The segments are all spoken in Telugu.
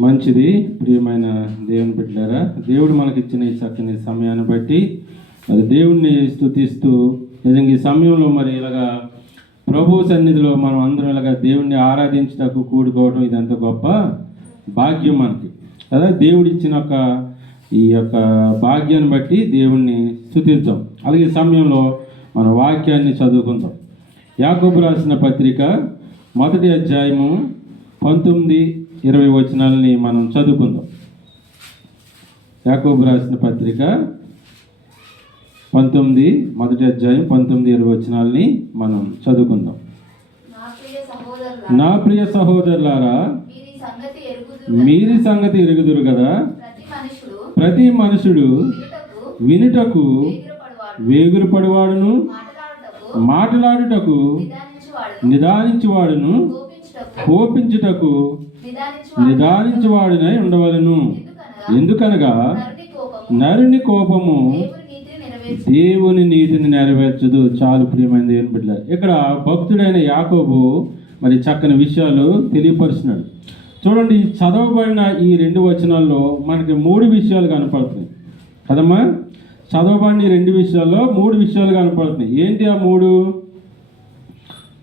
మంచిది. ప్రియమైన దేవుని బిడ్డారా దేవుడు మనకిచ్చిన ఈ చక్కని సమయాన్ని బట్టి అది దేవుణ్ణి స్తుతిస్తూ నిజంగా ఈ సమయంలో మరి ఇలాగా ప్రభు సన్నిధిలో మనం అందరం ఇలాగా దేవుణ్ణి ఆరాధించటకు కూడుకోవడం ఇదంత గొప్ప భాగ్యం మనకి. కదా దేవుడు ఇచ్చిన ఒక ఈ యొక్క భాగ్యాన్ని బట్టి దేవుణ్ణి స్థుతించాం అలాగే ఈ సమయంలో మన వాక్యాన్ని చదువుకుందాం. యాకోబు రాసిన పత్రిక మొదటి అధ్యాయము పంతొమ్మిది ఇరవై వచనాలని మనం చదువుకుందాం. యాకోబు రాసిన పత్రిక పంతొమ్మిది మొదటి అధ్యాయం పంతొమ్మిది ఇరవై వచనాలని మనం చదువుకుందాం. నా ప్రియ సహోదరులారా, మీరీ సంగతి ఎరుగుదురు కదా? ప్రతి మనుషుడు వినుటకు వేగిరపడువాడు వేగురుపడివాడును మాట్లాడుటకు మాట్లాడుటకు నిదానించువాడు నిదానించువాడును కోపించుటకు నిదానించువాడునై ఉండవలను. ఎందుకనగా నరుని కోపము దేవుని నీతిని నెరవేర్చదు. చాలు ప్రియమైన దేవుని బిడ్డ ఇక్కడ భక్తుడైన యాకోబు మరి చక్కని విషయాలు తెలియపరుస్తున్నాడు. చూడండి చదవబడిన ఈ రెండు వచనాల్లో మనకి మూడు విషయాలు కనపడుతున్నాయి. కదమ్మా? చదవబడిన ఈ రెండు విషయాల్లో మూడు విషయాలు కనపడుతున్నాయి. ఏంటి ఆ మూడు?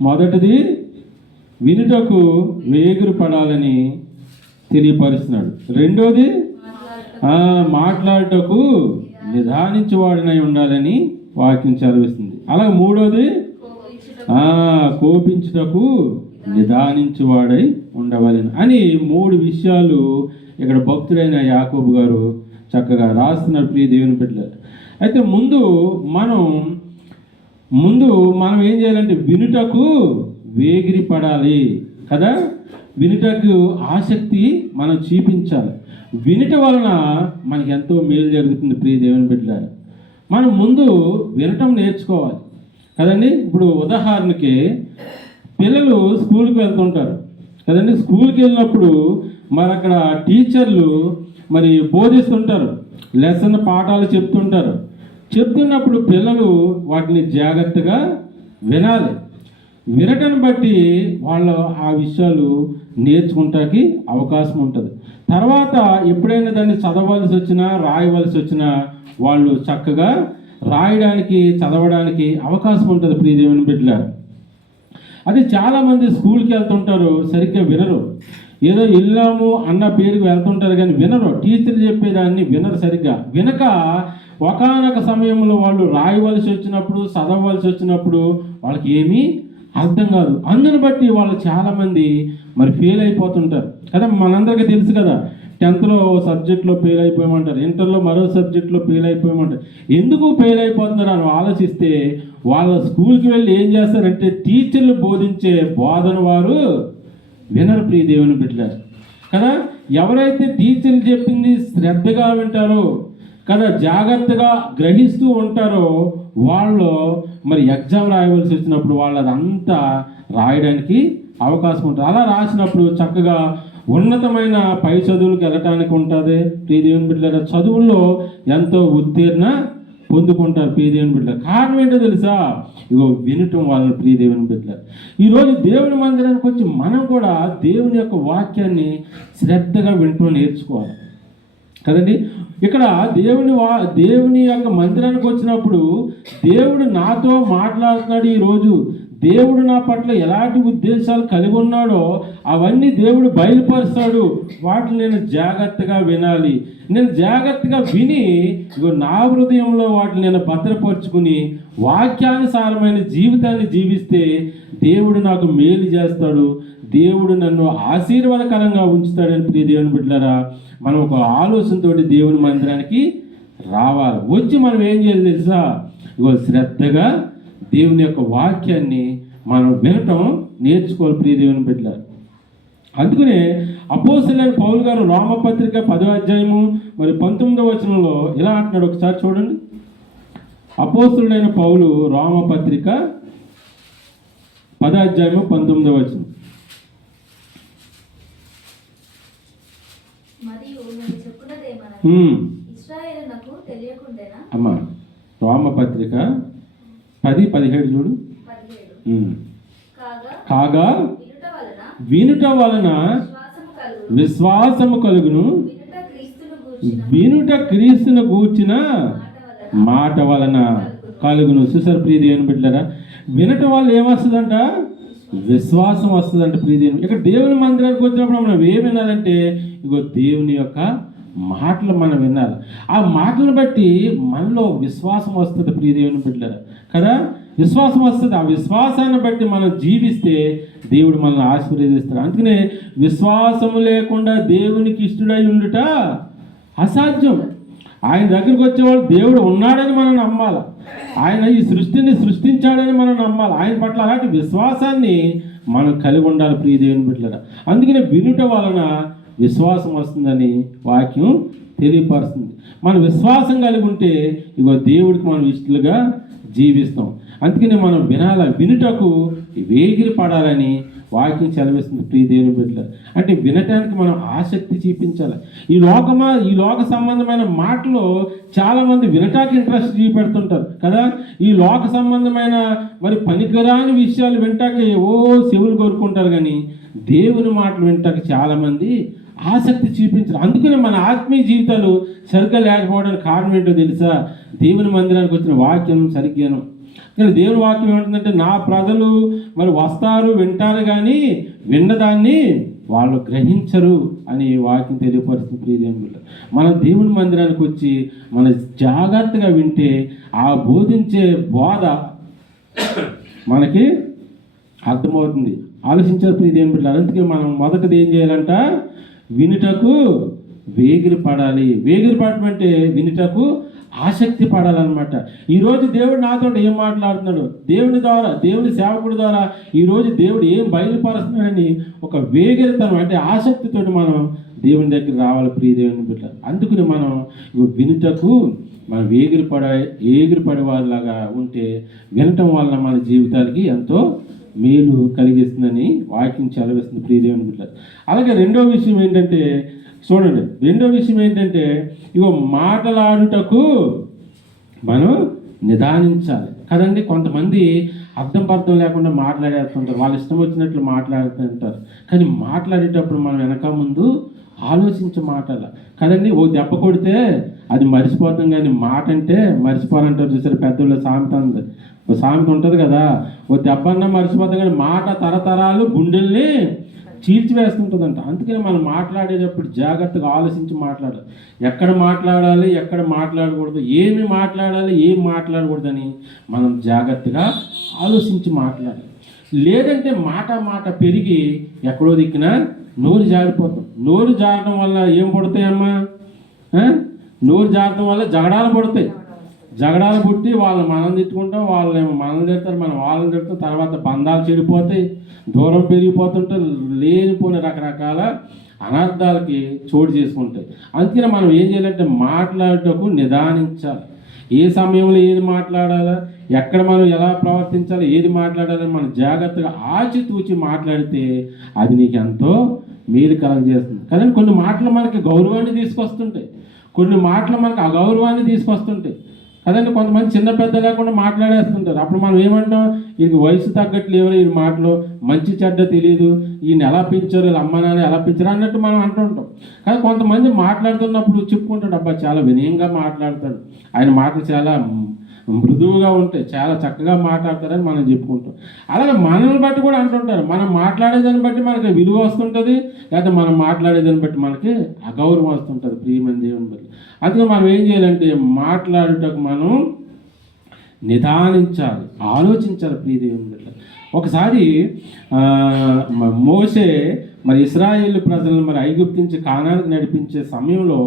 మొదటిది వినుటకు వేగురు పడాలని తెలియపరుస్తున్నాడు. రెండోది మాట్లాడటకు మాట్లాడుటకు నిదానించేవాడినై ఉండాలని వాక్యం చదివిస్తుంది. అలాగే మూడోది కోపించుటకు ఆ, కోపించుటకు నిదానించువాడై ఉండవలని అని మూడు విషయాలు ఇక్కడ భక్తుడైన యాకోబు గారు చక్కగా రాస్తున్నారు ప్రియ దేవుని బిడ్డలు. అయితే ముందు మనం ముందు మనం ఏం చేయాలంటే వినుటకు వేగిరి పడాలి కదా? వినుటకు ఆసక్తి మనం చూపించాలి. వినుట వలన మనకి ఎంతో మేలు జరుగుతుంది ప్రియ దేవుని బిడ్డారు మనం ముందు వినటం నేర్చుకోవాలి. కదండి? ఇప్పుడు ఉదాహరణకి పిల్లలు స్కూల్కి వెళ్తుంటారు. కదండి? స్కూల్కి వెళ్ళినప్పుడు మరి అక్కడ టీచర్లు మరి బోధిస్తుంటారు. లెసన్ పాఠాలు చెప్తుంటారు. చెప్తున్నప్పుడు పిల్లలు వాటిని జాగ్రత్తగా వినాలి. వినటం బట్టి వాళ్ళు ఆ విషయాలు నేర్చుకుంటానికి అవకాశం ఉంటుంది. తర్వాత ఎప్పుడైనా దాన్ని చదవాల్సి వచ్చినా రాయవలసి వచ్చినా వాళ్ళు చక్కగా రాయడానికి చదవడానికి అవకాశం ఉంటుంది ప్రియ బిడ్డ అది చాలామంది స్కూల్కి వెళ్తుంటారు సరిగ్గా వినరు. ఏదో వెళ్ళాము అన్న పేరుకి వెళ్తుంటారు కానీ వినరు. టీచర్ చెప్పేదాన్ని వినరు సరిగ్గా. వినక ఒకానొక సమయంలో వాళ్ళు రాయవలసి వచ్చినప్పుడు చదవవలసి వచ్చినప్పుడు వాళ్ళకి ఏమీ అర్థం కాదు. అందుని బట్టి వాళ్ళు చాలామంది మరి ఫెయిల్ అయిపోతుంటారు. కదా మనందరికీ తెలుసు కదా టెన్త్లో సబ్జెక్ట్లో ఫెయిల్ అయిపోయామంటారు. ఇంటర్లో మరో సబ్జెక్ట్లో ఫెయిల్ అయిపోయామంటారు. ఎందుకు ఫెయిల్ అయిపోతున్నారు అని ఆలోచిస్తే వాళ్ళ స్కూల్కి వెళ్ళి ఏం చేస్తారంటే టీచర్లు బోధించే బోధన వారు వినరు ప్రియ దేవుని బిడ్డలారు. కదా ఎవరైతే టీచర్లు చెప్పింది శ్రద్ధగా వింటారో కదా జాగ్రత్తగా గ్రహిస్తూ ఉంటారో వాళ్ళు మరి ఎగ్జామ్ రాయవలసి వచ్చినప్పుడు వాళ్ళు అదంతా రాయడానికి అవకాశం ఉంటుంది. అలా రాసినప్పుడు చక్కగా ఉన్నతమైన పై చదువులకు వెళ్ళటానికి ఉంటుంది. ప్రీదేవిని బిడ్డ బిడ్డల చదువుల్లో ఎంతో ఉత్తీర్ణ పొందుకుంటారు ప్రీదేవిని బిడ్డ బిడ్డలు. కారణం ఏంటో తెలుసా? ఇగో వినటం వాళ్ళ ప్రియ దేవుని బిడ్డలు. ఈరోజు దేవుని మందిరానికి వచ్చి మనం కూడా దేవుని యొక్క వాక్యాన్ని శ్రద్ధగా వింటూ నేర్చుకోవాలి. కదండి? ఇక్కడ దేవుని వా దేవుని యొక్క మందిరానికి వచ్చినప్పుడు దేవుడు నాతో మాట్లాడుతున్నాడు ఈరోజు దేవుడు నా పట్ల ఎలాంటి ఉద్దేశాలు కలిగి ఉన్నాడో అవన్నీ దేవుడు బయలుపరుస్తాడు. వాటిని నేను జాగ్రత్తగా వినాలి. నేను జాగ్రత్తగా విని ఇగో నా హృదయంలో వాటిని నేను భద్రపరుచుకుని వాక్యానుసారమైన జీవితాన్ని జీవిస్తే దేవుడు నాకు మేలు చేస్తాడు. దేవుడు నన్ను ఆశీర్వాదకరంగా ఉంచుతాడని ప్రియ దేవుని బిడ్డారా మనం ఒక ఆలోచనతోటి దేవుని మందిరానికి రావాలి. వచ్చి మనం ఏం చేయాలి తెలుసా? ఇగో శ్రద్ధగా దేవుని యొక్క వాక్యాన్ని మనం వినటం నేర్చుకోవాలి ప్రియ దేవుని పెట్టారు అందుకనే అపోసలైన పౌలు గారు రామపత్రిక పదో అధ్యాయము మరి పంతొమ్మిదవ వచనంలో ఇలా అంటున్నాడు ఒకసారి చూడండి. అపోస్తుడైన పౌలు రామపత్రిక పదాధ్యాయము పంతొమ్మిదవ వచనం మరియు నేను అమ్మా రామపత్రిక పది పదిహేడు చూడు. కాగా వినుట వలన విశ్వాసము కలుగును. వినుట క్రీస్తును గూర్చిన గూర్చిన మాట వలన కలుగును. సుసర్ ప్రీతి అని బిడ్డరా వినటం వల్ల ఏమొస్తుందంట విశ్వాసం వస్తుందంట ప్రీతి. ఇక్కడ దేవుని మందిరానికి వచ్చినప్పుడు మనం ఏం వినాలంటే ఇగో దేవుని యొక్క మాటలు మనం వినాలి. ఆ మాటలను బట్టి మనలో విశ్వాసం వస్తుంది ప్రియదేవుని దేవుని కదా? విశ్వాసం వస్తుంది. ఆ విశ్వాసాన్ని బట్టి మనం జీవిస్తే దేవుడు మనల్ని ఆశీర్వదిస్తాడు. అందుకనే విశ్వాసము లేకుండా దేవునికి ఇష్టడై ఉండుట అసాధ్యం. ఆయన దగ్గరికి వచ్చేవాడు దేవుడు ఉన్నాడని మనం నమ్మాలి? ఆయన ఈ సృష్టిని సృష్టించాడని మనం నమ్మాలి? ఆయన పట్ల అలాంటి విశ్వాసాన్ని మనం కలిగి ఉండాలి ప్రియదేవుని బిడ్డలారా. అందుకనే వినుట వలన విశ్వాసం వస్తుందని వాక్యం తెలియపరుస్తుంది. మన విశ్వాసం కలిగి ఉంటే ఇగో దేవుడికి మనం ఇష్టలుగా జీవిస్తాం. అందుకనే మనం వినాల వినుటకు వేగిరి పడాలని వాక్యం చదివిస్తుంది ప్రియ దేవుని బిడ్డలు అంటే వినటానికి మనం ఆసక్తి చూపించాలి. ఈ లోకమా ఈ లోక సంబంధమైన మాటలు చాలామంది వినటానికి ఇంట్రెస్ట్ చూపెడుతుంటారు. కదా? ఈ లోక సంబంధమైన మరి పనికిరాని విషయాలు వినటానికి ఓ శివులు కోరుకుంటారు కానీ దేవుని మాటలు వినటానికి చాలామంది ఆసక్తి చూపించరు. అందుకనే మన ఆత్మీయ జీవితాలు సరిగ్గా లేకపోవడానికి కారణం ఏంటో తెలుసా? దేవుని మందిరానికి వచ్చిన వాక్యం సరిగ్గాను కానీ దేవుని వాక్యం ఏమంటుందంటే నా ప్రజలు మరి వస్తారు వింటారు కానీ విన్నదాన్ని వాళ్ళు గ్రహించరు అని వాక్యం తెలియపరుస్తుంది ప్రియదేవులు. మన దేవుని మందిరానికి వచ్చి మన జాగ్రత్తగా వింటే ఆ బోధించే బోధ మనకి అర్థమవుతుంది. ఆలోచించారు ప్రియదేవుని బిడ్డలు అందుకే మనం మొదటిది ఏం చేయాలంట? వినుటకు వేగిరి పడాలి వేగిరి పడటం అంటే వినుటకు ఆసక్తి పడాలన్నమాట. ఈరోజు దేవుడు నాతో ఏం మాట్లాడుతున్నాడు? దేవుని ద్వారా దేవుని సేవకుడి ద్వారా ఈరోజు దేవుడు ఏం బయలుపరుస్తున్నాడని ఒక వేగిరితనం అంటే ఆసక్తితోటి మనం దేవుని దగ్గర రావాలి ప్రియ దేవుని బిడ్డ. అందుకని మనం వినుటకు మనం వేగిరి పడ ఏగిరి పడేవారిలాగా ఉంటే వినటం వలన మన జీవితానికి ఎంతో మేలు కలిగిస్తుందని వాక్యం చదివిస్తుంది ప్రియదేవుని బిడ్డ అలాగే రెండో విషయం ఏంటంటే చూడండి రెండో విషయం ఏంటంటే ఇగో మాటలాడుటకు మనం నిదానించాలి. కదండి కొంతమంది అర్థం పర్థం లేకుండా మాట్లాడేస్తుంటారు. వాళ్ళ ఇష్టం వచ్చినట్లు మాట్లాడుతుంటారు. కానీ మాట్లాడేటప్పుడు మనం వెనక ముందు ఆలోచించి మాటలు కదండి ఓ దెబ్బ కొడితే అది మర్చిపోతాం కానీ మాట అంటే మర్చిపోవాలంటారు చూసారు పెద్దోళ్ళ సామెత ఉంది ఓ సామెత ఉంటుంది కదా ఓ దెబ్బ అన్నా మర్చిపోతాం కానీ మాట తరతరాలు గుండెల్ని చీల్చివేస్తుంటుందంట అందుకని మనం మాట్లాడేటప్పుడు జాగ్రత్తగా ఆలోచించి మాట్లాడాలి. ఎక్కడ మాట్లాడాలి ఎక్కడ మాట్లాడకూడదు ఏమి మాట్లాడాలి ఏం మాట్లాడకూడదని మనం జాగ్రత్తగా ఆలోచించి మాట్లాడాలి. లేదంటే మాట మాట పెరిగి ఎక్కడో దిక్కినా నోరు జారిపోతాం. నోరు జారడం వల్ల ఏం పడతాయమ్మా? ఆ? నోరు జారడం వల్ల జగడాలు పడతాయి. జగడాలు పుట్టి వాళ్ళని మనం తిట్టుకుంటాం వాళ్ళేమో మనం తిడతారు మనం వాళ్ళని తిడతాం తర్వాత బంధాలు చెడిపోతాయి దూరం పెరిగిపోతుంటే లేనిపోయిన రకరకాల అనర్థాలకి చోటు చేసుకుంటాయి. అందుకని మనం ఏం చేయాలంటే మాట్లాడటకు నిదానించాలి. ఏ సమయంలో ఏది మాట్లాడాలా? ఎక్కడ మనం ఎలా ప్రవర్తించాలి? ఏది మాట్లాడాలని మనం జాగ్రత్తగా ఆచితూచి మాట్లాడితే అది నీకు ఎంతో మేలు కలగజేస్తుంది. కదండి కొన్ని మాటలు మనకి గౌరవాన్ని తీసుకొస్తుంటాయి. కొన్ని మాటలు మనకు అగౌరవాన్ని తీసుకొస్తుంటాయి. కదండి కొంతమంది చిన్న పెద్ద లేకుండా మాట్లాడేస్తుంటారు. అప్పుడు మనం ఏమంటాం? ఇది వయసు తగ్గట్లు ఈ మాటలు. మంచి చెడ్డ తెలియదు ఈయన ఎలా పెంచారు వీళ్ళ అమ్మ నాన్న ఎలా పెంచారు అన్నట్టు మనం అంటుంటాం. కానీ కొంతమంది మాట్లాడుతున్నప్పుడు చెప్పుకుంటాడు. అబ్బా చాలా వినయంగా మాట్లాడతాడు. ఆయన మాటలు చాలా మృదువుగా ఉంటాయి చాలా చక్కగా మాట్లాడతారని మనం చెప్పుకుంటాం. అలాగే మనల్ని బట్టి కూడా అంటుంటారు. మనం మాట్లాడేదాన్ని బట్టి మనకి విలువ వస్తుంటుంది లేకపోతే మనం మాట్లాడేదాన్ని బట్టి మనకి అగౌరవం వస్తుంటుంది ప్రియమైన దేవుని బట్టి అందుకే మనం ఏం చేయాలంటే మాట్లాడుటకు మనం నిదానించాలి ఆలోచించాలి ప్రియదేవుని బట్టి ఒకసారి మోసే మరి ఇస్రాయేల్ ప్రజలను మరి ఐగుప్తించి కానానికి నడిపించే సమయంలో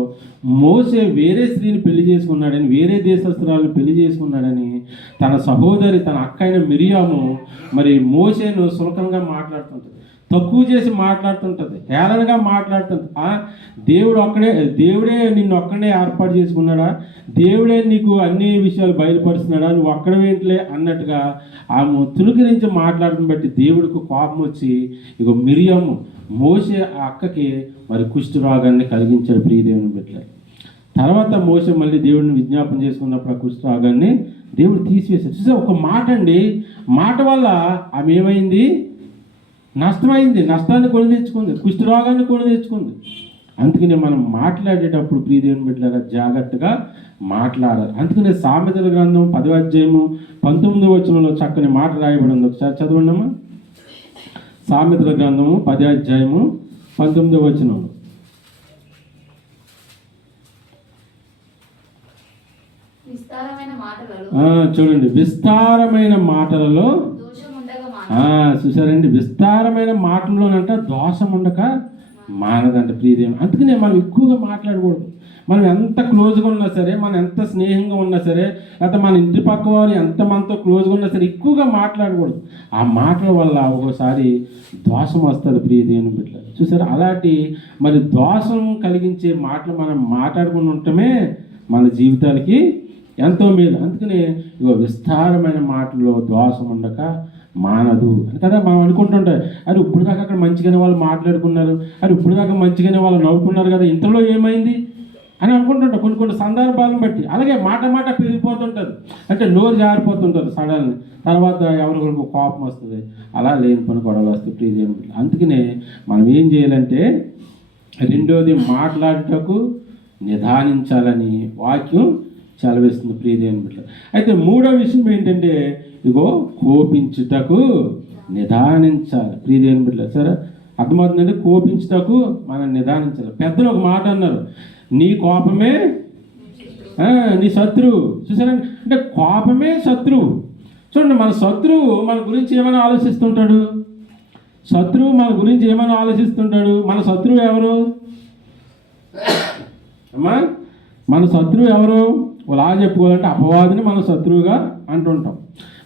మోసే వేరే స్త్రీని పెళ్ళి చేసుకున్నాడని వేరే దేశస్తురాలను పెళ్ళి చేసుకున్నాడని తన సహోదరి తన అక్కైన మిరియాము మరి మోసేను సులకంగా మాట్లాడుతుంటుంది. తక్కువ చేసి మాట్లాడుతుంటుంది. హేళనగా మాట్లాడుతుంది దేవుడు ఒక్కడే దేవుడే నిన్ను ఒక్కడే ఏర్పాటు చేసుకున్నాడా? దేవుడే నీకు అన్ని విషయాలు బయలుపరుస్తున్నాడా? నువ్వు ఒక్కడవేంట్లే అన్నట్టుగా ఆమె తులుకరించి మాట్లాడడం బట్టి దేవుడికి కోపం వచ్చి ఇక మిరియాము మోసే ఆ అక్కకి మరి కుష్ఠరాగాన్ని రోగాన్ని కలిగించాడు ప్రియదేవుని బిడ్డలు. తర్వాత మోసే మళ్ళీ దేవుడిని విజ్ఞాపన చేసుకున్నప్పుడు ఆ కుష్టి రోగాన్ని దేవుడు తీసివేశాడు. చూసే ఒక మాట అండి మాట వల్ల ఆమె ఏమైంది? నష్టమైంది. నష్టాన్ని కొని తెచ్చుకుంది. కుష్ఠరోగాన్ని కొని తెచ్చుకుంది. అందుకనే మనం మాట్లాడేటప్పుడు ప్రియదేవుని బిడ్డలారా జాగ్రత్తగా మాట్లాడాలి. అందుకనే సామెతల గ్రంథం పదో అధ్యాయము పంతొమ్మిది వచనంలో చక్కని మాట రాయబడి ఉంది ఒకసారి చదవండమ్మా. సామెతల గ్రంథము పదో అధ్యాయము పంతొమ్మిదో వచనం. చూడండి. విస్తారమైన మాటలలో చూసారండి విస్తారమైన మాటల్లోనంట దోషం ఉండక మానదంట ప్రియదేవం. అందుకనే మనం ఎక్కువగా మాట్లాడకూడదు. మనం ఎంత క్లోజ్గా ఉన్నా సరే మనం ఎంత స్నేహంగా ఉన్నా సరే లేకపోతే మన ఇంటి పక్క వారు ఎంత మనతో క్లోజ్గా ఉన్నా సరే ఎక్కువగా మాట్లాడకూడదు. ఆ మాటల వల్ల ఒక్కోసారి దోషం వస్తుంది ప్రియదేవుని బిడ్డ చూసారు? అలాంటి మరి దోషం కలిగించే మాటలు మనం మాట్లాడుకుని ఉండటమే మన జీవితానికి ఎంతో మేలు. అందుకనే ఇగో విస్తారమైన మాటల్లో దోషం ఉండక మానదు అని కదా మనం అనుకుంటుంటారు అది ఇప్పుడు దాకా అక్కడ మంచిగానే వాళ్ళు మాట్లాడుకున్నారు. అది ఇప్పుడు దాకా మంచిగానే వాళ్ళు నవ్వుకున్నారు కదా. ఇంతలో ఏమైంది? అని అనుకుంటుంటాం కొన్ని కొన్ని సందర్భాలను బట్టి. అలాగే మాట మాట పెరిగిపోతుంటుంది. అంటే నోరు జారిపోతుంటుంది సడన్ తర్వాత ఎవరికొరకు కోపం వస్తుంది. అలా లేని పని గొడవలు వస్తాయి. ప్రీతి అందుకనే మనం ఏం చేయాలంటే రెండోది మాట్లాడుటకు నిదానించాలని వాక్యం సెలవిస్తుంది ప్రియదేవుని బిడ్డ అయితే మూడో విషయం ఏంటంటే ఇగో కోపించుటకు నిదానించాలి ప్రియదేవుని బిడ్డ సరే? అర్థమవుతుందంటే కోపించుటకు మనం నిదానించాలి పెద్దలు ఒక మాట అన్నారు. నీ కోపమే నీ శత్రువు చూసారండి అంటే కోపమే శత్రువు చూడండి మన శత్రువు మన గురించి ఏమైనా ఆలోచిస్తుంటాడు? శత్రువు మన గురించి ఏమైనా ఆలోచిస్తుంటాడు? మన శత్రువు ఎవరు? అమ్మా మన శత్రువు ఎవరు? అలా చెప్పుకోవాలంటే అపవాదిని మన శత్రువుగా అంటుంటాం.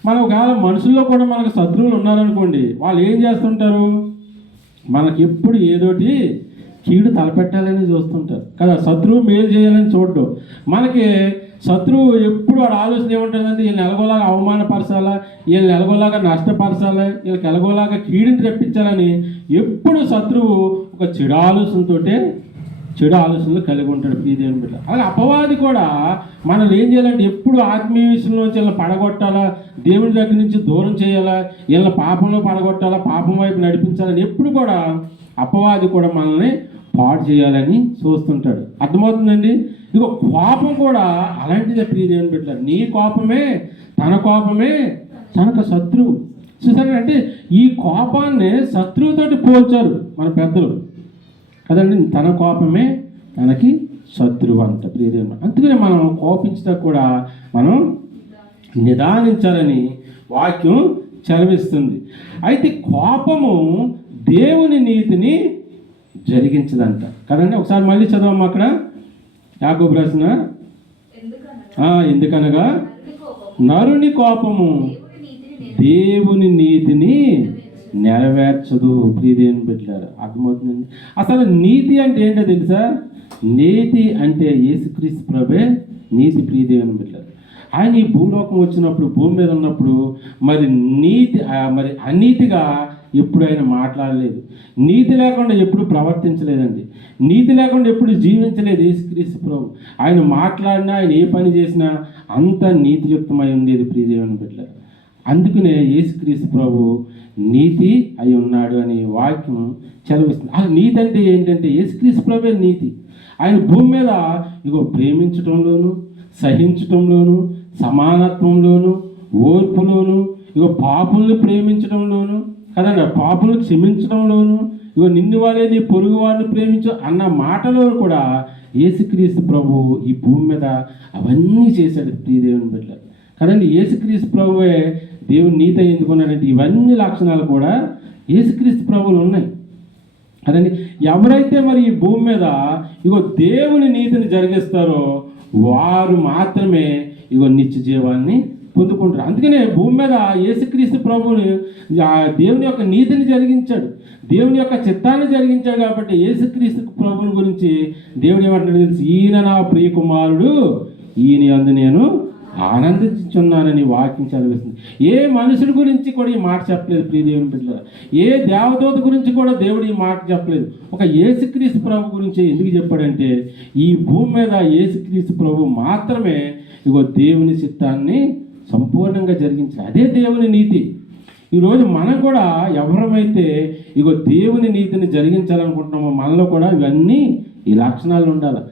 మనం ఒకవేళ మనుషుల్లో కూడా మనకు శత్రువులు ఉన్నారనుకోండి వాళ్ళు ఏం చేస్తుంటారు? మనకి ఎప్పుడు ఏదోటి కీడు తలపెట్టాలని చూస్తుంటారు. కదా శత్రువు మేలు చేయాలని చూడడం. మనకి శత్రువు ఎప్పుడు వాడు ఆలోచన ఏముంటుందంటే వీళ్ళని ఎలాగోలాగా అవమానపరచాలా వీళ్ళని ఎలాగోలాగా నష్టపరచాలా వీళ్ళకి ఎలాగోలాగా కీడుని రప్పించాలని ఎప్పుడు శత్రువు ఒక చెడు ఆలోచనతోటే చెడు ఆలోచనలు కలిగి ఉంటాడు ప్రియదేవుని బిడ్డ. అలాగే అపవాది కూడా మనల్ని ఏం చేయాలంటే ఎప్పుడు ఆత్మీయ విషయంలోంచి వీళ్ళని పడగొట్టాలా దేవుని దగ్గర నుంచి దూరం చేయాలా వీళ్ళని పాపంలో పడగొట్టాలా పాపం వైపు నడిపించాలని ఎప్పుడు కూడా అపవాది కూడా మనల్ని పాడు చేయాలని చూస్తుంటాడు. అర్థమవుతుందండి? ఇక కోపం కూడా అలాంటిదే ప్రియదేవుని పెట్టారు నీ కోపమే తన కోపమే తనకు శత్రువు. చూసారా అంటే ఈ కోపాన్ని శత్రువుతోటి పోల్చారు మన పెద్దలు. కదండి? తన కోపమే తనకి శత్రువు అంట ప్రియదేవుని అందుకనే మనం కోపించడం కూడా మనం నిదానించాలని వాక్యం చదివిస్తుంది. అయితే కోపము దేవుని నీతిని జరిగించదంట. కదండి? ఒకసారి మళ్ళీ చదవమ్మా అక్కడ. యాకో ప్రశ్న ఎందుకనగా? నరుని కోపము. దేవుని నీతిని. నెరవేర్చదు. ప్రియదేవుని బిడ్డలారు అర్థమవుతుందండి? అసలు నీతి అంటే ఏంటో తెలుసా? నీతి అంటే యేసుక్రీస్తు ప్రభే నీతి ప్రియదేవుని బిడ్డలారు. ఆయన ఈ భూలోకం వచ్చినప్పుడు భూమి మీద ఉన్నప్పుడు మరి నీతి మరి అనీతిగా ఎప్పుడు ఆయన మాట్లాడలేదు. నీతి లేకుండా ఎప్పుడు ప్రవర్తించలేదండి. నీతి లేకుండా ఎప్పుడు జీవించలేదు యేసుక్రీస్తు ప్రభు. ఆయన మాట్లాడినా ఆయన ఏ పని చేసినా అంత నీతియుక్తమై ఉండేది ప్రియదేవుని బిడ్డ అందుకనే యేసుక్రీస్తు ప్రభు నీతి అయి ఉన్నాడు అనే వాక్యం చదివిస్తుంది. ఆ నీతి అంటే ఏంటంటే యేసుక్రీస్తు ప్రభే నీతి. ఆయన భూమి మీద ఇగో ప్రేమించటంలోను సహించటంలోను సమానత్వంలోను ఓర్పులోను ఇగో పాపుల్ని ప్రేమించడంలోను కదండి పాపులను క్షమించడంలోను ఇగో నిన్ను వాళ్ళేది పొరుగు వారిని ప్రేమించు అన్న మాటలో కూడా ఏసుక్రీస్తు ప్రభు ఈ భూమి మీద అవన్నీ చేశాడు ప్రియదేవుని బిడ్డ కదండి ఏసుక్రీస్తు ప్రభువే దేవుని నీత ఎందుకున్నాడంటే ఇవన్నీ లక్షణాలు కూడా ఏసుక్రీస్తు ప్రభువులు ఉన్నాయి. కదండి ఎవరైతే మరి ఈ భూమి మీద ఇగో దేవుని నీతిని జరిగిస్తారో వారు మాత్రమే ఇగో నిత్య జీవాన్ని పొందుకుంటారు. అందుకనే భూమి మీద యేసుక్రీస్తు ప్రభుని ఆ దేవుని యొక్క నీతిని జరిగించాడు. దేవుని యొక్క చిత్తాన్ని జరిగించాడు కాబట్టి యేసుక్రీస్తు ప్రభుని గురించి దేవుడు ఏమంటాడు తెలుసు. ఈయన నా ప్రియ కుమారుడు ఈయన అందు నేను ఆనందించున్నానని వాక్యం చదివిస్తుంది. ఏ మనుషుడి గురించి కూడా ఈ మాట చెప్పలేదు ప్రియ దేవుని బిడ్డ ఏ దేవదూత గురించి కూడా దేవుడు ఈ మాట చెప్పలేదు. ఒక యేసుక్రీస్తు ప్రభు గురించి ఎందుకు చెప్పాడంటే ఈ భూమి మీద యేసుక్రీస్తు ప్రభు మాత్రమే ఇగో దేవుని చిత్తాన్ని సంపూర్ణంగా జరిగించాలి అదే దేవుని నీతి. ఈరోజు మనం కూడా ఎవరమైతే ఇగో దేవుని నీతిని జరిగించాలనుకుంటున్నామో మనలో కూడా ఇవన్నీ ఈ లక్షణాలు ఉండాలి.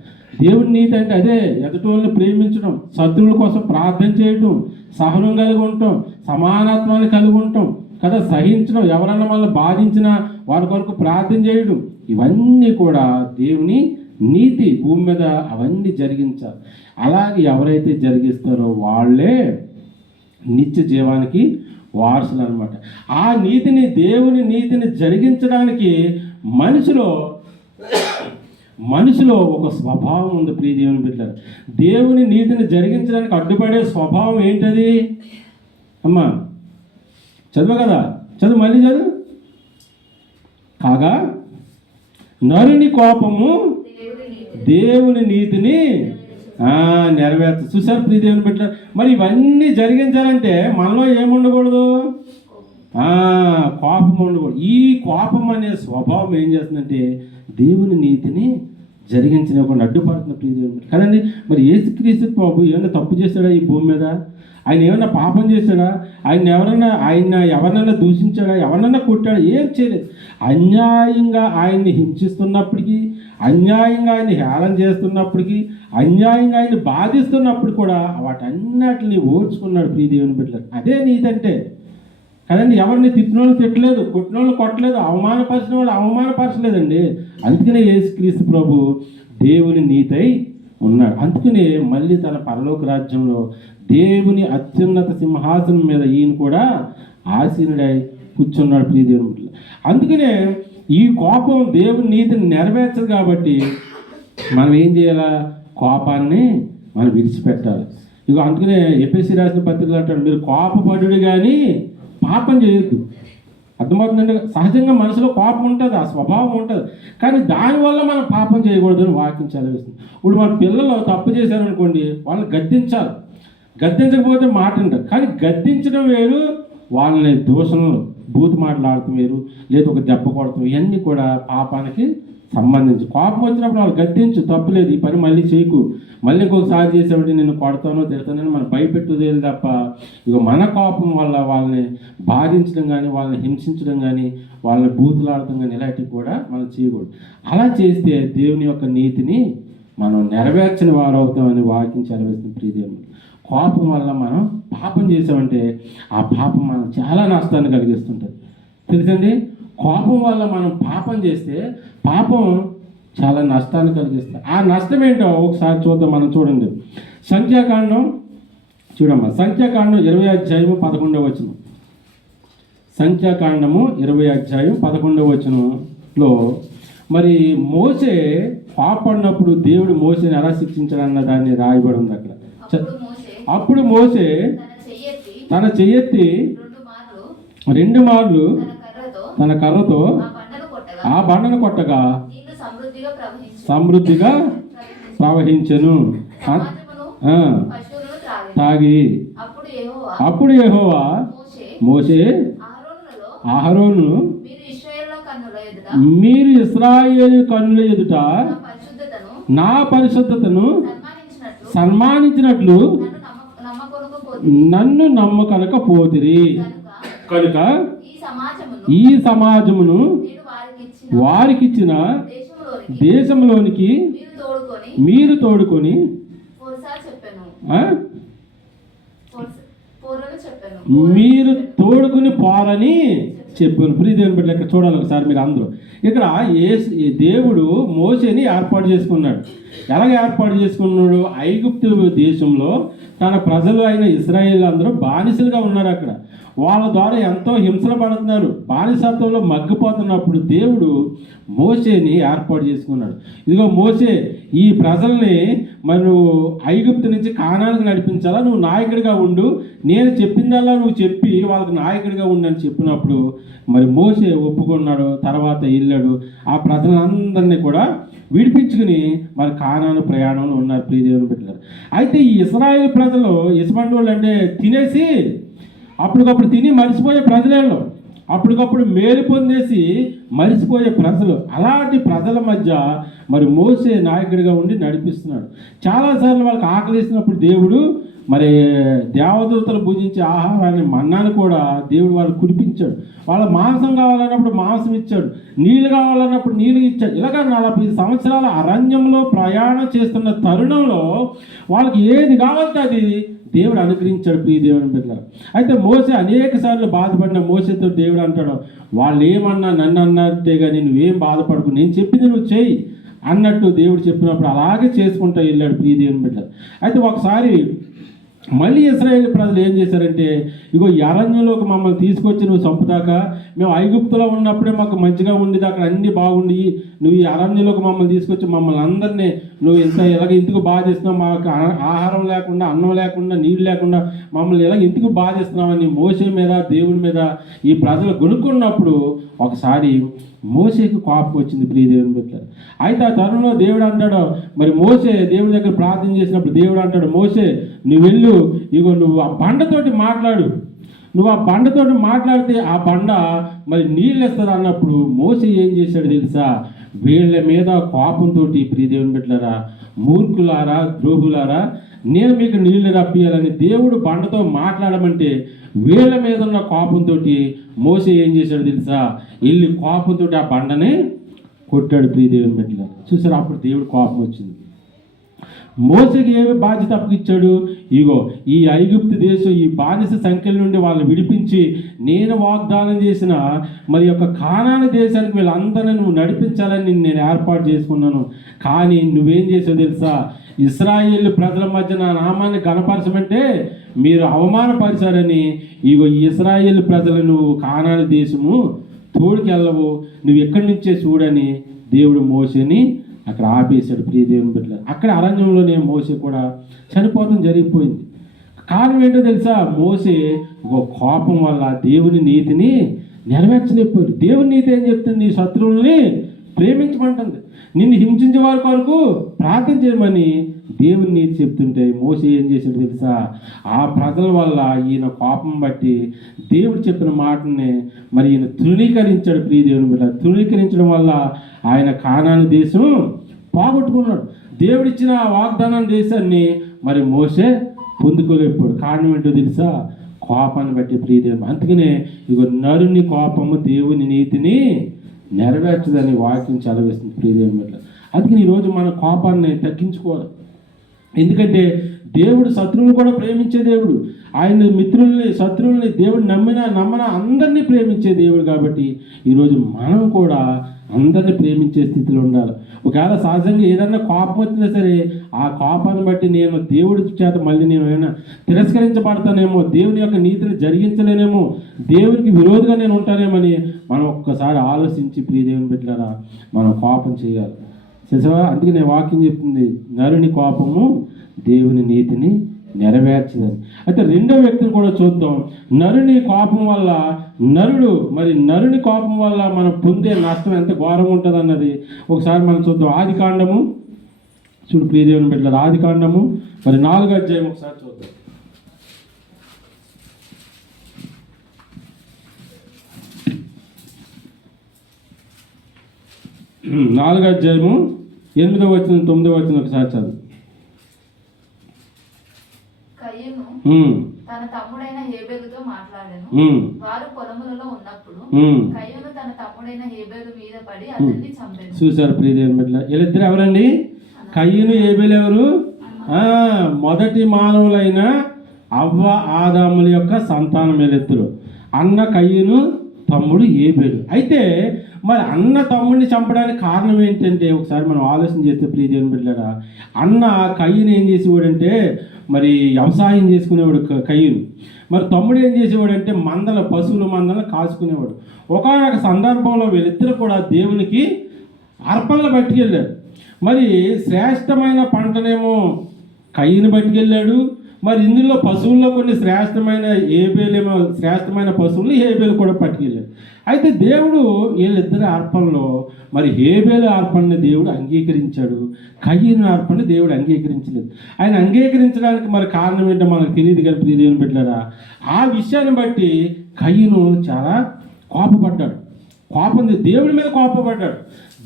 దేవుని నీతి అంటే అదే ఎదుటోళ్ళని ప్రేమించడం శత్రువుల కోసం ప్రార్థన చేయటం సహనం కలిగి ఉండటం సమానత్వాన్ని కలిగి ఉండటం కదా సహించడం ఎవరన్నా మనల్ని బాధించినా వారి కొరకు ప్రార్థన చేయడం ఇవన్నీ కూడా దేవుని నీతి. భూమి మీద అవన్నీ జరిగించాలి. అలాగే ఎవరైతే జరిగిస్తారో వాళ్ళే నిత్య జీవానికి వారసులు అనమాట ఆ నీతిని దేవుని నీతిని జరిగించడానికి మనిషిలో మనిషిలో ఒక స్వభావం ఉంది ప్రియ దేవుని బిడ్డలు దేవుని నీతిని జరిగించడానికి అడ్డుపడే స్వభావం ఏంటది? అమ్మా చదువు కదా? చదువు మళ్ళీ చదువు? కాగా నరుని కోపము దేవుని నీతిని నెరవేర్చ చూసారు ప్రియ దేవుని మరి ఇవన్నీ జరిగించాలంటే మనలో ఏముండకూడదు? కోపం ఉండకూడదు. ఈ కోపం అనే స్వభావం ఏం చేస్తుందంటే దేవుని నీతిని జరిగించనివ్వకుండా అడ్డుపడుతుంది ప్రియ దేవుని కదండి? మరి ఏసుక్రీస్తు బాబు ఏమైనా తప్పు చేశాడా ఈ భూమి మీద? ఆయన ఏమైనా పాపం చేశాడా? ఆయన ఎవరన్నా ఆయన ఎవరినైనా దూషించాడా? ఎవరినైనా కొట్టాడా? ఏం చేయలేదు. అన్యాయంగా ఆయన్ని హింసిస్తున్నప్పటికీ అన్యాయంగా ఆయన హేళన చేస్తున్నప్పటికీ అన్యాయంగా ఆయన బాధిస్తున్నప్పుడు కూడా వాటన్నిటిని ఓర్చుకున్నాడు ప్రీదేవిని బిడ్డలు. అదే నీతంటే. కదండి ఎవరిని తిట్టిన వాళ్ళు తిట్టలేదు కొట్టినోళ్ళు కొట్టలేదు అవమానపరిచిన వాళ్ళు అవమానపరచలేదండి. అందుకనే యేసుక్రీస్తు ప్రభు దేవుని నీతై ఉన్నాడు. అందుకనే మళ్ళీ తన పరలోక రాజ్యంలో దేవుని అత్యున్నత సింహాసనం మీద ఈయన కూడా ఆసీనుడై కూర్చున్నాడు ప్రీదేవిని బిడ్డలు. అందుకనే ఈ కోపం దేవుని నీతిని నెరవేర్చదు కాబట్టి మనం ఏం చేయాలా? కోపాన్ని మనం విడిచిపెట్టాలి. ఇక అందుకనే ఎపిసి రాసిన పత్రికలు అంటాడు మీరు కోపపడు కానీ పాపం చేయొద్దు. అర్థమవుతుందండి? సహజంగా మనసులో కోపం ఉంటుంది ఆ స్వభావం ఉంటుంది. కానీ దానివల్ల మనం పాపం చేయకూడదు అని వాక్యం చదివిస్తుంది. ఇప్పుడు మన పిల్లలు తప్పు చేశారనుకోండి వాళ్ళని గద్దించాలి. గద్దించకపోతే మాట ఉంటారు కానీ గద్దించడం వేరు వాళ్ళని దూషణలు బూత్ మాట్లాడటం వేరు లేదా ఒక దెబ్బ కొడటం ఇవన్నీ కూడా పాపానికి సంబంధించి. కోపం వచ్చినప్పుడు వాళ్ళు గద్దించు తప్పులేదు ఈ పని మళ్ళీ చేయకు. మళ్ళీ ఇంకొకసారి చేసేవాడి నేను కొడతానో తిడతానని మనం భయపెట్టుదేలు తప్ప. ఇక మన కోపం వల్ల వాళ్ళని బాధించడం కానీ వాళ్ళని హింసించడం కానీ వాళ్ళని బూతులాడటం కానీ ఇలాంటివి కూడా మనం చేయకూడదు. అలా చేస్తే దేవుని యొక్క నీతిని మనం నెరవేర్చిన వారు అవుతామని వాక్యం చదివేస్తుంది కోపం వల్ల మనం పాపం చేసామంటే ఆ పాపం మనం చాలా నష్టాన్ని కలిగిస్తుంటుంది. తెలుసండి? కోపం వల్ల మనం పాపం చేస్తే పాపం చాలా నష్టాన్ని కలిగిస్తుంది. ఆ నష్టం ఏంటో ఒకసారి చూద్దాం మనం చూడండి. సంఖ్యాకాండం చూడమ్మా. సంఖ్యాకాండం ఇరవై అధ్యాయము పదకొండవ వచనం. సంఖ్యాకాండము ఇరవై అధ్యాయం పదకొండవ వచనంలో మరి మోసే పాపడినప్పుడు దేవుడు మోసేని ఎలా శిక్షించాడన్న దాన్ని రాయబడి ఉంది అక్కడ. చ- అప్పుడు మోసే తన చెయ్యెత్తి రెండు మార్లు తన కర్రతో ఆ బండను కొట్టగా సమృద్ధిగా ప్రవహించు సమృద్ధిగా ప్రవహించెను తాగి. అప్పుడు యెహోవా యెహోవా మోసే ఆహరోను మీరు ఇస్రాయేలు కన్నుల ఎదుట నా పరిశుద్ధతను సన్మానించినట్లు నన్ను నమ్మ నమ్మకొనకపోతే నన్ను నమ్మకనకపోతిరి. కనుక ఈ సమాజమును వారికిచ్చిన దేశంలోనికి మీరు తోడుకొని మీరు తోడుకుని పోరని చెప్పాను. ప్రియదేవుని బిడ్డ ఇక్కడ చూడాలి ఒకసారి మీరు అందరూ. ఇక్కడ ఏ దేవుడు మోసేని ఏర్పాటు చేసుకున్నాడు. ఎలాగ ఏర్పాటు చేసుకున్నాడు? ఐగుప్తు దేశంలో తన ప్రజలు అయిన ఇస్రాయేల్ అందరూ బానిసలుగా ఉన్నారు అక్కడ. వాళ్ళ ద్వారా ఎంతో హింసలు పడుతున్నారు. బానిసత్వంలో మగ్గిపోతున్నప్పుడు దేవుడు మోసేని ఏర్పాటు చేసుకున్నాడు. ఇదిగో మోసే ఈ ప్రజల్ని మరి నువ్వు ఐగుప్తు నుంచి కానానికి నడిపించాలా? నువ్వు నాయకుడిగా ఉండు. నేను చెప్పిందల్లా నువ్వు చెప్పి వాళ్ళకి నాయకుడిగా ఉండని చెప్పినప్పుడు మరి మోసే ఒప్పుకున్నాడు. తర్వాత వెళ్ళాడు. ఆ ప్రజలందరినీ కూడా విడిపించుకుని మరి కానాను ప్రయాణంలో ఉన్నారు. ప్రియదేవుని బిడ్డలు అయితే ఈ ఇస్రాయేల్ ప్రజలు ఇసుమంటి వాళ్ళు అంటే తినేసి అప్పటికప్పుడు తిని మర్చిపోయే ప్రజలేళ్ళు అప్పటికప్పుడు మేలు పొందేసి మరిచిపోయే ప్రజలు. అలాంటి ప్రజల మధ్య మరి మోసే నాయకుడిగా ఉండి నడిపిస్తున్నాడు. చాలాసార్లు వాళ్ళకి ఆకలిసినప్పుడు దేవుడు మరి దేవదూతలు భుజించే ఆహారాన్ని మన్నాను కూడా దేవుడు వాళ్ళు కురిపించాడు. వాళ్ళ మాంసం కావాలన్నప్పుడు మాంసం ఇచ్చాడు. నీళ్ళు కావాలన్నప్పుడు నీళ్ళు ఇచ్చాడు. ఇలాగ నలభై సంవత్సరాల అరణ్యంలో ప్రయాణం చేస్తున్న తరుణంలో వాళ్ళకి ఏది కావాలంటే అది దేవుడు అనుగ్రహించాడు ప్రియ దేవుని బిడ్డ అయితే మోసే అనేక సార్లు బాధపడిన మోసేతో దేవుడు అంటాడు వాళ్ళు ఏమన్నా నన్ను అన్నట్టే కానీ నువ్వేం బాధపడకు నేను చెప్పింది నువ్వు చేయి అన్నట్టు దేవుడు చెప్పినప్పుడు అలాగే చేసుకుంటూ వెళ్ళాడు ప్రియ దేవుని బిడ్డ అయితే ఒకసారి మళ్ళీ ఇస్రాయేల్ ప్రజలు ఏం చేశారంటే ఇగో అరణ్యంలోకి మమ్మల్ని తీసుకొచ్చి నువ్వు చంపుదాకా మేము ఐగుప్తులో ఉన్నప్పుడే మాకు మంచిగా ఉండేది అక్కడ అన్ని బాగుండి నువ్వు ఈ అరణ్యంలోకి మమ్మల్ని తీసుకొచ్చి మమ్మల్ని అందరినీ నువ్వు ఇంత ఇలాగ ఎందుకు బాధిస్తున్నావు మాకు ఆహారం లేకుండా అన్నం లేకుండా నీళ్ళు లేకుండా మమ్మల్ని ఇలాగ ఎందుకు బాధిస్తున్నావని మోసే మీద దేవుడి మీద ఈ ప్రజలు గొనుక్కున్నప్పుడు ఒకసారి మోసేకి కోపం వచ్చింది ప్రియ దేవుని బిడ్డ అయితే ఆ తరుణంలో దేవుడు అంటాడు మరి మోసే దేవుడి దగ్గర ప్రార్థన చేసినప్పుడు దేవుడు అంటాడు మోసే నువ్వు వెళ్ళు ఇగో నువ్వు ఆ బండతోటి మాట్లాడు. నువ్వు ఆ బండతోటి మాట్లాడితే ఆ బండ మరి నీళ్ళు ఇస్తుంది అన్నప్పుడు మోసే ఏం చేశాడు తెలుసా? వీళ్ళ మీద కోపంతో ప్రియదేవుని బిడ్డలారా మూర్ఖులారా ద్రోహులారా నేను మీకు నీళ్ళు రప్పియాలని దేవుడు బండతో మాట్లాడమంటే వీళ్ళ మీద ఉన్న కోపంతో మోసే ఏం చేశాడు తెలుసా? వెళ్ళి కోపంతో ఆ బండని కొట్టాడు ప్రియదేవుని బిడ్డలారా. చూసారు? అప్పుడు దేవుడు కోపం వచ్చింది. మోసకి ఏమి బాధ్యత అప్పగిచ్చాడు? ఇగో ఈ ఐగుప్తు దేశం ఈ బానిస సంఖ్యల నుండి వాళ్ళు విడిపించి నేను వాగ్దానం చేసిన మరి యొక్క కానాన దేశానికి వీళ్ళందరినీ నువ్వు నడిపించాలని నేను ఏర్పాటు చేసుకున్నాను. కానీ నువ్వేం చేసావు తెలుసా? ఇస్రాయేల్ ప్రజల మధ్య నా నామాన్ని కనపరచమంటే మీరు అవమానపరిచారని. ఇగో ఇస్రాయేల్ ప్రజలను కానాన దేశము తోడుకెళ్ళవు. నువ్వు ఎక్కడి నుంచే చూడని దేవుడు మోసని అక్కడ ఆపేశాడు ప్రియదేవుని బిడ్డలు. అక్కడ అరణ్యంలోనే మోసే కూడా చనిపోవడం జరిగిపోయింది. కారణం ఏంటో తెలుసా? మోసే ఒక కోపం వల్ల దేవుని నీతిని నెరవేర్చలేకపోయాడు. దేవుని నీతి ఏం చెప్తుంది? నీ శత్రువుల్ని ప్రేమించమంటుంది. నిన్ను హింసించే వారి కొరకు ప్రార్థన చేయమని దేవుని నీతి చెప్తుంటే మోసే ఏం చేశాడు తెలుసా? ఆ ప్రజల వల్ల ఈయన కోపం బట్టి దేవుడు చెప్పిన మాటని మరి ఈయన తృణీకరించాడు ప్రియ దేవుని బిడ్డ. తృణీకరించడం వల్ల ఆయన కానాని దేశం పోగొట్టుకున్నాడు. దేవుడిచ్చిన ఆ వాగ్దానం దేశాన్ని మరి మోసే పొందుకోలేకపోయాడు. కారణం ఏంటో తెలుసా? కోపాన్ని బట్టి ప్రియదేవుడు అందుకనే ఇక నరుని కోపము దేవుని నీతిని నెరవేర్చదని వాక్యం చదివేస్తుంది ప్రియదేవుని బిడ్డ. అందుకని ఈరోజు మన కోపాన్ని తగ్గించుకోవాలి. ఎందుకంటే దేవుడు శత్రువులు కూడా ప్రేమించే దేవుడు. ఆయన మిత్రుల్ని శత్రువుల్ని దేవుడు నమ్మినా నమ్మనా అందరినీ ప్రేమించే దేవుడు కాబట్టి ఈరోజు మనం కూడా అందరిని ప్రేమించే స్థితిలో ఉండాలి. ఒకవేళ సహజంగా ఏదన్నా కోపం వచ్చినా సరే ఆ కోపాన్ని బట్టి నేను దేవుడి చేత మళ్ళీ నేను ఏమైనా తిరస్కరించబడతానేమో దేవుని యొక్క నీతిని జరిగించలేనేమో దేవునికి విరోధిగా నేను ఉంటానేమని మనం ఒక్కసారి ఆలోచించి ప్రియదేవుని పెట్టారా బిడ్డలారా మనం కోపం చేయాలి. చేసావా? అందుకే నేను వాక్యం చెప్తుంది నరుని కోపము దేవుని నీతిని నెరవేర్చదని అయితే రెండో వ్యక్తిని కూడా చూద్దాం. నరుని కోపం వల్ల నరుడు మరి నరుని కోపం వల్ల మనం పొందే నష్టం ఎంత ఘోరంగా ఉంటుంది అన్నది ఒకసారి మనం చూద్దాం. ఆది కాండము చూడు ప్రియదేవుని బిడ్డలు ఆది కాండము మరి నాలుగు అధ్యాయం ఒకసారి చూద్దాం. నాలుగో అధ్యాయము ఎనిమిదో వచ్చిన తొమ్మిదో వచ్చిన ఒకసారి చదువు. తన తమ్ముడైన హేబేలుతో మాట్లాడాను. వారు పొలములలో ఉన్నప్పుడు. కయ్యను తన తమ్ముడైన హేబేలు మీద పడి అతన్ని చంపాను. ప్రియదేవుని బిడ్డ వీళ్ళిద్దరు ఎవరండి? కయ్యను ఏబేలు ఎవరు? మొదటి మానవులైన అవ్వ ఆదాముల యొక్క సంతానం వీళ్ళిద్దరు. అన్న కయ్యను తమ్ముడు ఏబేలు అయితే మరి అన్న తమ్ముడిని చంపడానికి కారణం ఏంటంటే ఒకసారి మనం ఆలోచన చేస్తే ప్రియదేవుని బిడ్డరా అన్న కయ్యను ఏం చేసేవాడంటే మరి వ్యవసాయం చేసుకునేవాడు కయ్యను. మరి తమ్ముడు ఏం చేసేవాడంటే మందల పశువుల మందల కాసుకునేవాడు ఒకనొక సందర్భంలో వీళ్ళిద్దరు కూడా దేవునికి అర్పణలు పట్టుకెళ్ళారు. మరి శ్రేష్టమైన పంటనేమో కయ్యను పట్టుకెళ్ళాడు మరి ఇందులో పశువుల్లో కొన్ని శ్రేష్టమైన ఏబేలేమో శ్రేష్టమైన పశువులు హేబేలు కూడా పట్టుకెళ్ళాడు అయితే దేవుడు వీళ్ళిద్దరి అర్పణలో మరి హేబేలు అర్పణని దేవుడు అంగీకరించాడు. కయ్యను అర్పణని దేవుడు అంగీకరించలేదు. ఆయన అంగీకరించడానికి మరి కారణం ఏంటో మనకు తెలియదు కలిపి ప్రియ దేవుని పెట్టారా ఆ విషయాన్ని బట్టి కయ్యను చాలా కోపపడ్డాడు. కోపం దేవుడి మీద కోపపడ్డాడు.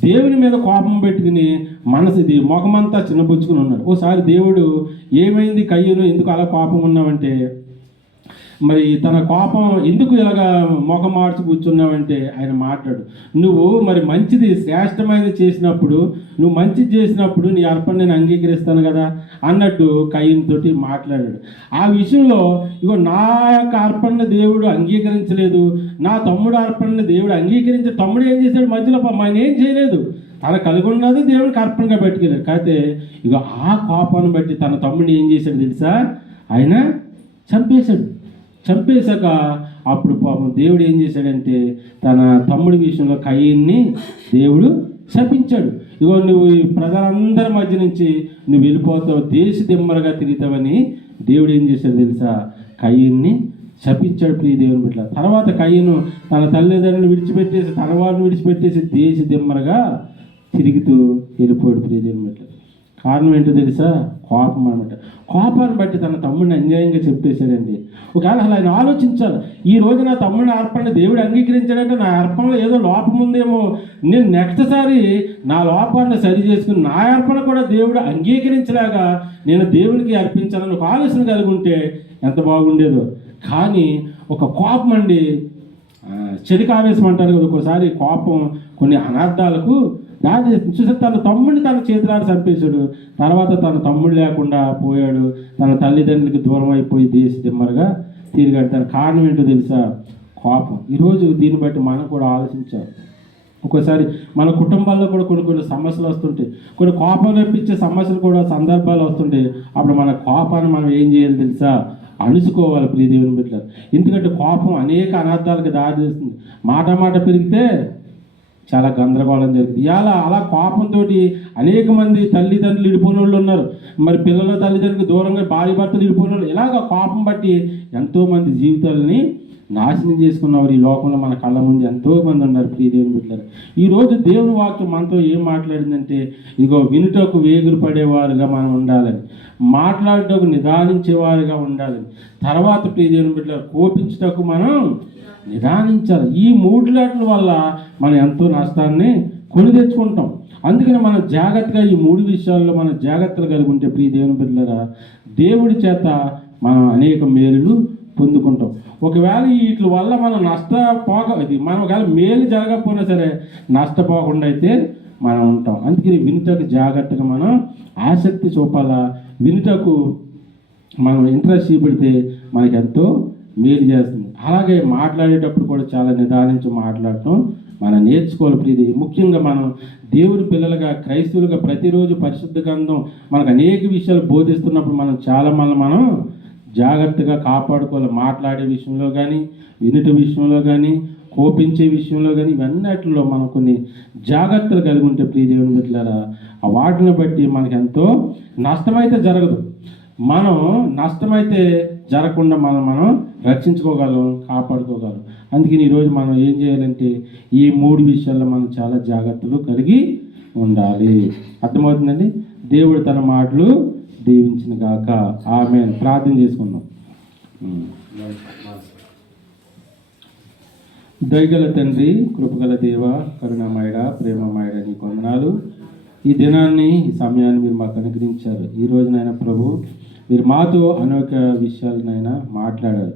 దేవుని మీద కోపం పెట్టుకుని మనసుది ముఖమంతా చిన్నబుచ్చుకుని ఉన్నాడు. ఓసారి దేవుడు ఏమైంది కయ్యను? ఎందుకు అలా కోపం ఉన్నావంటే మరి తన కోపం ఎందుకు ఇలాగ మొఖం మార్చి కూర్చున్నావంటే ఆయన మాట్లాడు. నువ్వు మరి మంచిది శ్రేష్టమైనది చేసినప్పుడు నువ్వు మంచిది చేసినప్పుడు నీ అర్పణ నేను అంగీకరిస్తాను కదా అన్నట్టు కయ్యంతోటి మాట్లాడాడు. ఆ విషయంలో ఇగో నా యొక్క అర్పణ దేవుడు అంగీకరించలేదు. నా తమ్ముడు అర్పణ దేవుడు అంగీకరించి తమ్ముడు ఏం చేశాడు మధ్యలో? మన ఏం చేయలేదు. తన కలిగి ఉన్నది దేవుడికి అర్పణగా పెట్టుకెళ్ళాడు కాకపోతే ఇక ఆ కోపాన్ని బట్టి తన తమ్ముడిని ఏం చేశాడు తెలుసా? ఆయన చంపేశాడు. చంపేశాక అప్పుడు పాపం దేవుడు ఏం చేశాడంటే తన తమ్ముడి విషయంలో కయ్యన్ని దేవుడు శపించాడు. ఇగో నువ్వు ఈ ప్రజలందరి మధ్య నుంచి నువ్వు వెళ్ళిపోతావు దేశ దిమ్మరగా తిరుగుతావని దేవుడు ఏం చేశాడు తెలుసా? కయ్యన్ని శపించాడు ప్రియ దేవుని బిడ్డ. తర్వాత కయ్యను తన తల్లిదండ్రులు విడిచిపెట్టేసి తన వారిని విడిచిపెట్టేసి దేశ దిమ్మరగా తిరుగుతూ వెళ్ళిపోయాడు ప్రియ దేవుని బిడ్డ. కారణం ఏంటో తెలుసా? కోపం అనమాట కోపాన్ని బట్టి తన తమ్ముడిని అన్యాయంగా చెప్పేశాడండి. ఒకవేళ అలా ఆయన ఆలోచించాలి ఈ రోజు నా తమ్ముడిని అర్పణ దేవుడు అంగీకరించాడంటే నా అర్పణలో ఏదో లోపం ఉందేమో. నేను నెక్స్ట్ సారి నా లోపాన్ని సరి చేసుకుని నా అర్పణ కూడా దేవుడు అంగీకరించలాగా నేను దేవునికి అర్పించాలని ఒక ఆలోచన కలిగి ఉంటే ఎంత బాగుండేదో. కానీ ఒక కోపం అండి. ఆ, అంటారు కదా ఒకసారి కోపం కొన్ని అనర్థాలకు దాని చూసి తన తమ్ముడిని తన చేతులారా చంపేశాడు. తర్వాత తన తమ్ముడు లేకుండా పోయాడు. తన తల్లిదండ్రులకి దూరం అయిపోయి దేశ దిమ్మరుగా తిరిగాడు. దాని కారణం ఏంటో తెలుసా? కోపం. ఈరోజు దీన్ని బట్టి మనం కూడా ఆలోచించాలి. ఒక్కోసారి మన కుటుంబాల్లో కూడా కొన్ని కొన్ని సమస్యలు వస్తుంటాయి. కొన్ని కోపం రప్పించే సమస్యలు కూడా సందర్భాలు వస్తుంటాయి. అప్పుడు మన కోపాన్ని మనం ఏం చేయాలి తెలుసా? అణుచుకోవాలి ప్రీదేవిని దేవుని బిడ్డ ఎందుకంటే కోపం అనేక అనర్థాలకు దారి చేస్తుంది మాట మాట పెరిగితే చాలా గందరగోళం జరిగింది. ఇలా అలా కోపంతో అనేక మంది తల్లిదండ్రులు ఇడిపోయిన వాళ్ళు ఉన్నారు. మరి పిల్లల తల్లిదండ్రులకు దూరంగా భార్య భర్తలు ఇడిపోయిన వాళ్ళు ఇలాగ కోపం బట్టి ఎంతోమంది జీవితాలని నాశనం చేసుకున్నవారు ఈ లోకంలో మన కళ్ళ ముందు ఎంతోమంది ఉన్నారు ప్రియదేవుని బిడ్డలు ఈరోజు దేవుని వాక్యం మనతో ఏం మాట్లాడిందంటే ఇదిగో వినుటకు వేగులు పడేవారుగా మనం ఉండాలని మాట్లాడటకు నిదానించేవారుగా ఉండాలని తర్వాత ప్రియదేవుని బిడ్డలు కోపించుటకు మనం నిదానించాలి ఈ మూడులాట్ల వల్ల మనం ఎంతో నష్టాన్ని కొని తెచ్చుకుంటాం. అందుకని మనం జాగ్రత్తగా ఈ మూడు విషయాల్లో మనం జాగ్రత్తలు కలిగి ఉంటే ప్రియ దేవుని బిడ్డలరా దేవుడి చేత మనం అనేక మేలులు పొందుకుంటాం. ఒకవేళ వీటి వల్ల మనం నష్టపోక ఇది మనం ఒకవేళ మేలు జరగకపోయినా సరే నష్టపోకుండా అయితే మనం ఉంటాం. అందుకని వినుటకు జాగ్రత్తగా మనం ఆసక్తి చూపాలా. వినుటకు మనం ఇంట్రెస్ట్ చూపెడితే మనకి ఎంతో మేలు చేస్తుంది. అలాగే మాట్లాడేటప్పుడు కూడా చాలా నిదానించి మాట్లాడటం మనం నేర్చుకోవాలి ప్రీతి. ముఖ్యంగా మనం దేవుని పిల్లలుగా క్రైస్తవులుగా ప్రతిరోజు పరిశుద్ధ గ్రంథం మనకు అనేక విషయాలు బోధిస్తున్నప్పుడు మనం చాలా మనం మనం జాగ్రత్తగా కాపాడుకోవాలి. మాట్లాడే విషయంలో కానీ వినుట విషయంలో కానీ కోపించే విషయంలో కానీ ఇవన్నిటిలో మనం కొన్ని జాగ్రత్తలు కలిగి ఉంటే ప్రియ దేవుని బిడ్డలారా వాటిని బట్టి మనకు ఎంతో నష్టమైతే జరగదు. మనం నష్టమైతే జరగకుండా మనం మనం రక్షించుకోగలం కాపాడుకోగలం. అందుకని ఈరోజు మనం ఏం చేయాలంటే ఈ మూడు విషయాల్లో మనం చాలా జాగ్రత్తలు కలిగి ఉండాలి. అర్థమవుతుందండి? దేవుడు తన మాటలు దీవించిన గాక. ఆమె ప్రార్థన చేసుకుందాం. దయగల తండ్రి కృపగల దేవ కరుణామయుడ ప్రేమమాయడ నీ కొందనాలు ఈ దినాన్ని ఈ సమయాన్ని మీరు మాకు అనుగ్రహించారు. ఈ రోజునైనా ప్రభు మీరు మాతో అనేక విషయాలనైనా మాట్లాడారు